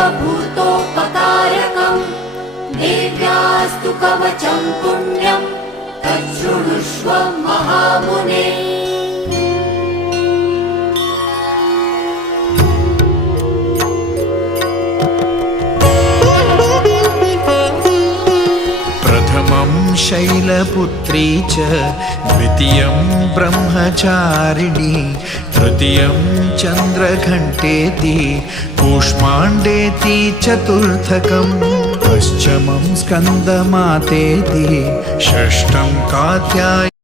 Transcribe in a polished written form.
सर्वभूतोपकारकम् देव्यास्तु कवचं पुण्यं तच्छृणुष्व महामुने। प्रथमं शैलपुत्री च द्वितीयं ब्रह्मचारिणी तृतीयं चन्द्रघण्टेति कूष्माण्डेति चतुर्थकम् पञ्चमं स्कन्दमातेति षष्ठं कात्यायनी